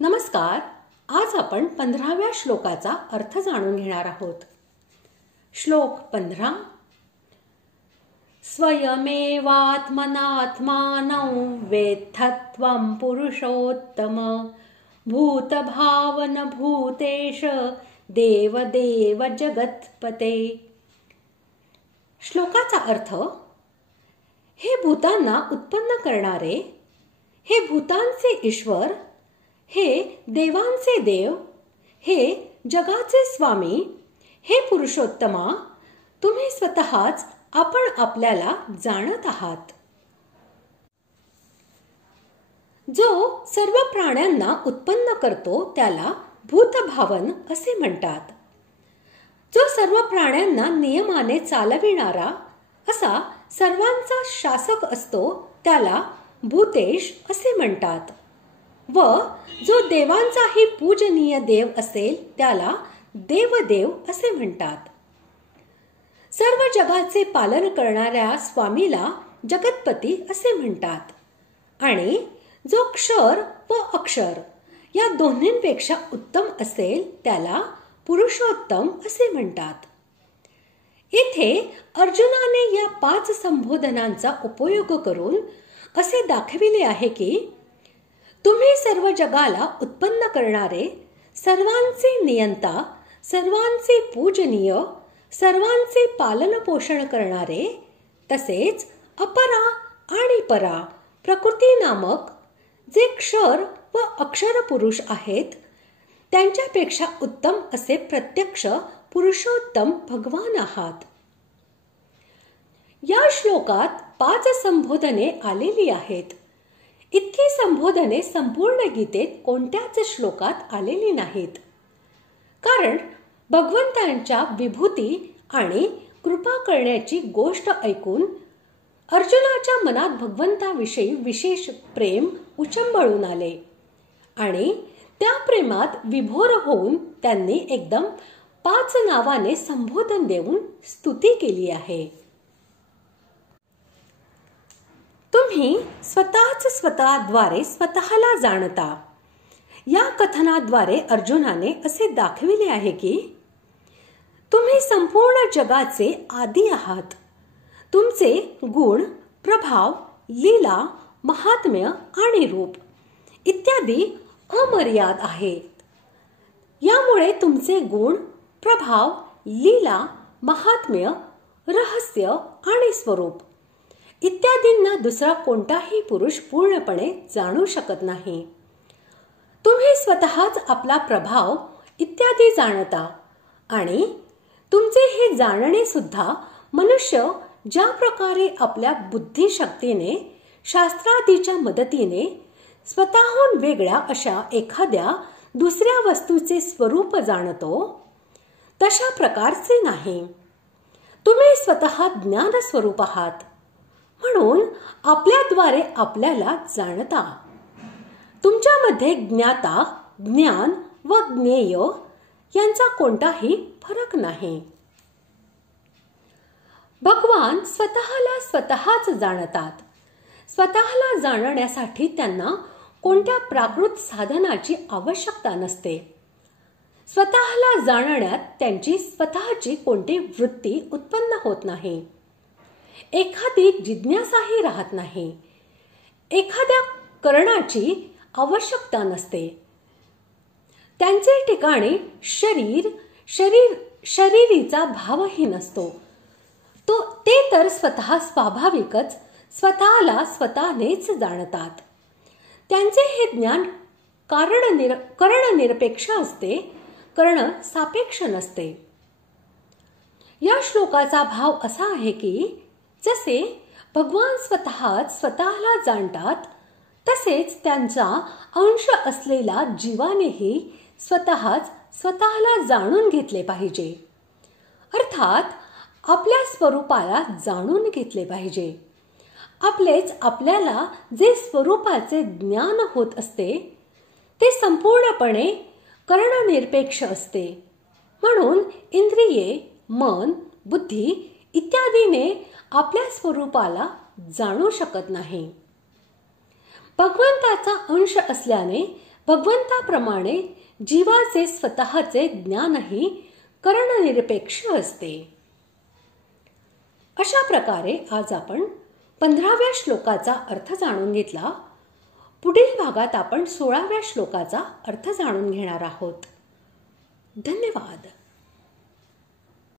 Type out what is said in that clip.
नमस्कार. आज आपण 15व्या श्लोकाचा अर्थ जाणून घेणार आहोत. श्लोक 15. स्वयमेवात्मनात्मानं वेत्थत्वं पुरुषोत्तम भूतभावन भूतेश देवदेव जगत्पते. श्लोकाचा अर्थ: हे भूतांना उत्पन्न करणारे, हे भूतांचे ईश्वर, हे देवांचे देव, हे जगाचे स्वामी, हे पुरुषोत्तमा, तुम्ही स्वतःच आपण आपल्याला जाणत आहात. जो सर्व प्राण्यांना उत्पन्न करतो त्याला भूतभावन असे म्हणतात. जो सर्व प्राण्यांना नियमाने चालविणारा असा सर्वांचा शासक असतो त्याला भूतेश असे म्हणतात. व जो देवांचाही पूजनीय देव असेल त्याला देवदेव असे म्हणतात. सर्व जगाचे पालन करणाऱ्या स्वामीला जगत्पती असे म्हणतात. आणि जो क्षर व अक्षर या दोन्हींपेक्षा उत्तम असेल त्याला पुरुषोत्तम असे म्हणतात. इथे अर्जुनाने या 5 संबोधनांचा उपयोग करून असे दाखविले आहे की तुम्ही सर्व जगाला उत्पन्न करणारे, सर्वांचे नियंता, सर्वांचे पूजनीय, सर्वांचे पालन पोषण करणारे, तसेच अपरा आणि परा प्रकृती नामक जे क्षर व अक्षर पुरुष आहेत त्यांच्यापेक्षा उत्तम असे प्रत्यक्ष पुरुषोत्तम भगवान आहात. या श्लोकात 5 संबोधने आलेली आहेत. इतकी संबोधने संपूर्ण गीतेत कोणत्याच श्लोकात आलेली नाहीत. कारण भगवंतांच्या विभूती आणि कृपा करण्याची गोष्ट ऐकून अर्जुनाच्या मनात भगवंताविषयी विशेष प्रेम उचंबळून आले आणि त्या प्रेमात विभोर होऊन त्यांनी एकदम 5 नावाने संबोधन देऊन स्तुती केली आहे. तुम्ही स्वतःच स्वतःद्वारे स्वतःला जाणता. या कथनाद्वारे अर्जुनाने असे दाखविले आहे की तुम्ही संपूर्ण जगाचे आदी आहात. तुमचे गुण, प्रभाव, लीला, महात्म्य आणि रूप इत्यादी अमर्याद आहेत. यामुळे तुमचे गुण, प्रभाव, लीला, महात्म्य, रहस्य आणि स्वरूप इत्यादींना दुसरा कोणताही पुरुष पूर्णपणे जाणू शकत नाही. तुम्ही स्वतःच आपला प्रभाव इत्यादी जाणता आणि तुमचे हे जाणणे सुद्धा मनुष्य ज्या प्रकारे आपल्या बुद्धिशक्तीने, शास्त्रादीच्या मदतीने स्वतःहून वेगळ्या अशा एखाद्या दुसऱ्या वस्तूचे स्वरूप जाणतो तशा प्रकारचे नाही. तुम्ही स्वतः ज्ञान स्वरूप आहात म्हणून आपल्याद्वारे आपल्याला जाणता. तुमच्यामध्ये ज्ञाता, ज्ञान व ज्ञेय यांचा कोणताही फरक नाही. भगवान स्वतःला स्वतःच जाणतात. स्वतःला जाणण्यासाठी त्यांना कोणत्या प्राकृत साधनाची आवश्यकता नसते. स्वतःला जाणण्यात त्यांची स्वतःची कोणती वृत्ती उत्पन्न होत नाही. एखादी जिज्ञासाही राहत नाही. एखाद्या करणाची आवश्यकता नसते. त्यांचे ठिकाणी शरीरीचा भावही नसतो. ते तर स्वतः स्वाभाविकच स्वतःला स्वतःनेच जाणतात. त्यांचे हे ज्ञान करणनिरपेक्ष असते, कर्ण सापेक्ष नसते. या श्लोकाचा भाव असा आहे की जसे भगवान स्वतःच स्वतःला जाणतात तसेच त्यांचा अंश असलेला जीवानेही स्वतःच स्वतःला जाणून घेतले पाहिजे. अर्थात आपल्या स्वरूपाला जाणून घेतले पाहिजे. आपलेच आपल्याला जे स्वरूपाचे ज्ञान होत असते ते संपूर्णपणे कर्णनिरपेक्ष असते. म्हणून इंद्रिये, मन, बुद्धी इत्यादीने आपल्या स्वरूपाला जाणू शकत नाही. भगवंताचा अंश असल्याने भगवंताप्रमाणे जीवाचे स्वतःचे ज्ञानही कर्णनिरपेक्ष असते. अशा प्रकारे आज आपण 15व्या श्लोकाचा अर्थ जाणून घेतला. पुढील भागात आपण 16व्या श्लोकाचा अर्थ जाणून घेणार आहोत. धन्यवाद.